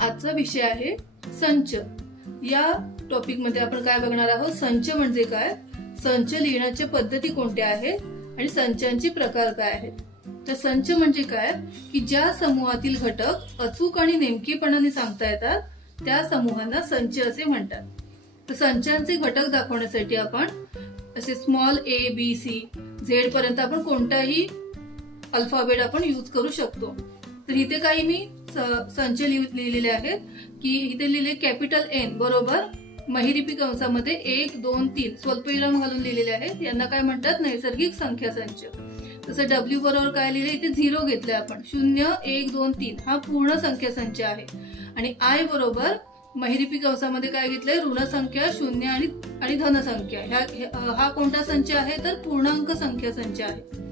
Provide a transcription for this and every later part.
आजचा विषय आहे संच. या टॉपिकमध्ये आपण काय बघणार आहोत? संच म्हणजे काय? संच लिहिण्याच्या पद्धती कोणत्या आहेत? आणि संचांचे प्रकार काय आहेत? तर संच म्हणजे काय? की ज्या समूहातील घटक अचूक आणि नेमकेपणाने सांगता येतात त्या समूहांना संच असे म्हणतात. तर संचांचे घटक दाखवण्यासाठी आपण असे small A B C Z पर्यंत आपण कोणताही अल्फाबेट आपण यूज करू शकतो. तर इथे काही मी संच लिहिलेले आहेत की इथे लिहिले कॅपिटल एन बरोबर महिरिपी कंसामध्ये एक दोन तीन स्वल्पविराम घालून लिहिलेले आहेत. यांना काय म्हणतात? नैसर्गिक संख्या संच तसं डब्ल्यू बरोबर काय लिहिले? इथे झिरो घेतलंय आपण. शून्य एक दोन तीन. हा पूर्ण संख्या संच आहे. आणि आय बरोबर महिरिपी कंसामध्ये काय घेतलंय? ऋणसंख्या शून्य आणि आणि धनसंख्या. ह्या हा कोणता संच आहे? तर पूर्णांक संख्या संच आहे.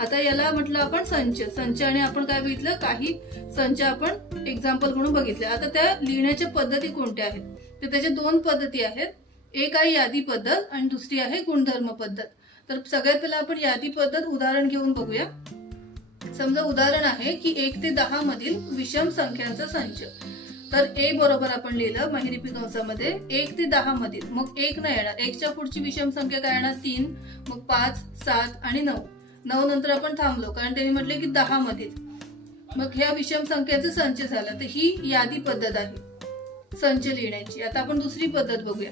आता याला म्हटलं आपण संच. संचाने आपण काय बघितलं? काही संच आपण एक्झाम्पल म्हणून बघितले. आता त्या लिहिण्याच्या पद्धती कोणत्या आहेत? तर त्याच्या दोन पद्धती आहेत. एक आहे यादी पद्धत आणि दुसरी आहे गुणधर्म पद्धत. तर सगळ्यात पहिला आपण यादी पद्धत उदाहरण घेऊन बघूया. समजा उदाहरण आहे की एक ते दहा मधील विषम संख्यांचा संच. तर ए बरोबर आपण लिहिलं महिरिपी कंसामध्ये. एक ते दहा मधील. मग एक नाही येणार. एकच्या पुढची विषम संख्या काय येणार? तीन. मग पाच सात आणि नऊ. नऊ नंतर आपण थांबलो कारण त्यांनी म्हटले की दहा मधील. मग ह्या विषम संख्येचा संच झाला तर ही यादी पद्धत आहे. संच लिहिण्याची. आता आपण दुसरी पद्धत बघूया.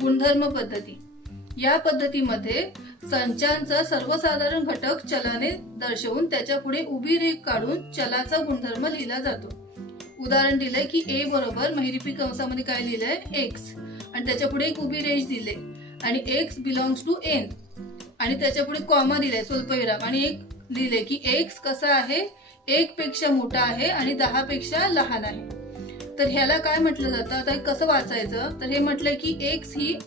गुणधर्म पद्धती. या पद्धतीमध्ये संचांचा सर्वसाधारण घटक चलाने दर्शवून त्याच्या पुढे उभी रेख काढून चलाचा गुणधर्म लिहिला जातो. उदाहरण दिलंय की ए बरोबर महिरिपी कंसामध्ये काय लिहिलंय? एक्स आणि त्याच्या पुढे एक उभी रेष दिले आणि एक्स बिलॉंग्स टू एन आणि त्याच्या पुढे कॉमा दिलाय स्वल्पविराम. आणि एक लिहिले की एक्स कसा आहे? एक पेक्षा मोठा आहे आणि दहा पेक्षा लहान आहे. तर ह्याला काय म्हटलं जातं? आता हे कसं वाचायचं? तर हे म्हटलंय की एक्स ही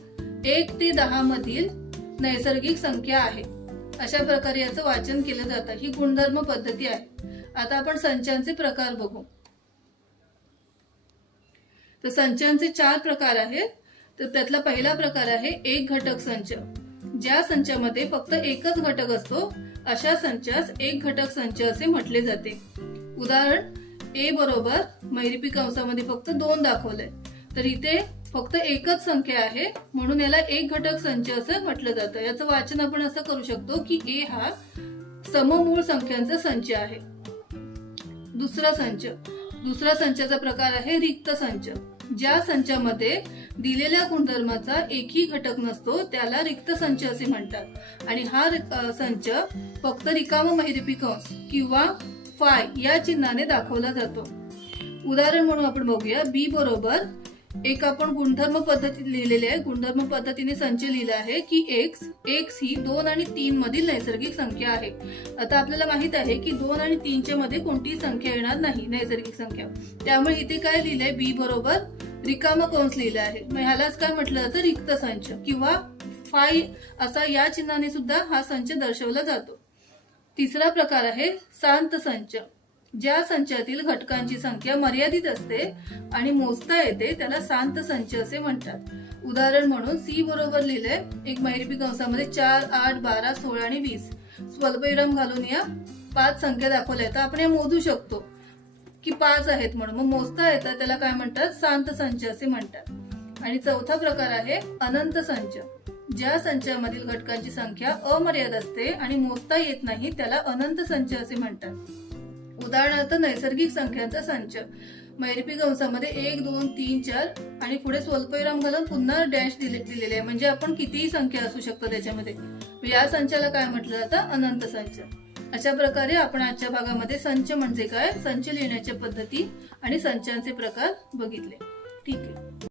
एक ते दहा मधील नैसर्गिक संख्या आहे. अशा प्रकारे याचं वाचन केलं जातं. ही गुणधर्म पद्धती आहे. आता आपण संचांचे प्रकार बघू. तर संचांचे चार प्रकार आहेत. तर त्यातला पहिला प्रकार आहे एक घटक संच. ज्या संचामध्ये फक्त एकच घटक असतो अशा संचास एक घटक संच असे म्हटले जाते. उदाहरण ए बरोबर मैरिपी कंसामध्ये फक्त दोन दाखवलंय. तर इथे फक्त एकच संख्या आहे म्हणून याला एक घटक संच असं म्हटलं जातं. याचं वाचन आपण असं करू शकतो की ए हा सममूळ संख्यांचा संच आहे. दुसरा संच. दुसरा संचाचा प्रकार आहे रिक्त संच. ज्या संचामध्ये दिलेल्या गुणधर्माचा एकही घटक नसतो त्याला रिक्त संच असे म्हणतात. आणि हा संच फक्त रिकामा महिरपी कंस किंवा फाय या चिन्हाने दाखवला जातो. उदाहरण म्हणून आपण बघूया. बी बरोबर एक आपण गुणधर्म पद्धती लिहिलेली आहे. गुणधर्म पद्धतीने संच लिहिला आहे की एक्स एक्स ही दोन आणि तीन मधील नैसर्गिक संख्या आहे. आता आपल्याला माहीत आहे की दोन आणि तीनच्या मध्ये कोणतीही संख्या येणार नाही नैसर्गिक संख्या. त्यामुळे इथे काय लिहिलंय? बी बरोबर रिकाम कंस लिहिलं आहे. मग ह्यालाच काय म्हटलं जातं? रिक्त संच किंवा फाय असा या चिन्हाने सुद्धा हा संच दर्शवला जातो. तिसरा प्रकार आहे शांत संच. ज्या संचातील घटकांची संख्या मर्यादित असते आणि मोजता येते त्याला शांत संच असे म्हणतात. उदाहरण म्हणून सी बरोबर लिहिलंय एक मैरपी कंसामध्ये चार आठ बारा सोळा आणि वीस. स्वल्पविराम घालून या पाच संख्या दाखवल्या. तर आपण या मोजू शकतो की पाच आहेत म्हणून. मग मोजता येतात त्याला काय म्हणतात? शांत संच असे म्हणतात. आणि चौथा प्रकार आहे अनंत संच ज्या संचामधील घटकांची संख्या अमर्याद असते आणि मोजता येत नाही त्याला अनंत संच असे म्हणतात. उदाहरणार्थ नैसर्गिक संख्यांचा संच. मैरपी कंसामध्ये एक दोन तीन चार आणि पुढे स्वल्पविराम घालून पुन्हा डॅश दिले दिलेले आहे. म्हणजे आपण कितीही संख्या असू शकतो त्याच्यामध्ये. या संचाला काय म्हटलं जातं? अनंत संच. अशा प्रकारे आपण आजच्या भागामध्ये संच म्हणजे काय? संच लिहिण्याच्या पद्धती आणि संचांचे प्रकार बघितले. ठीक आहे.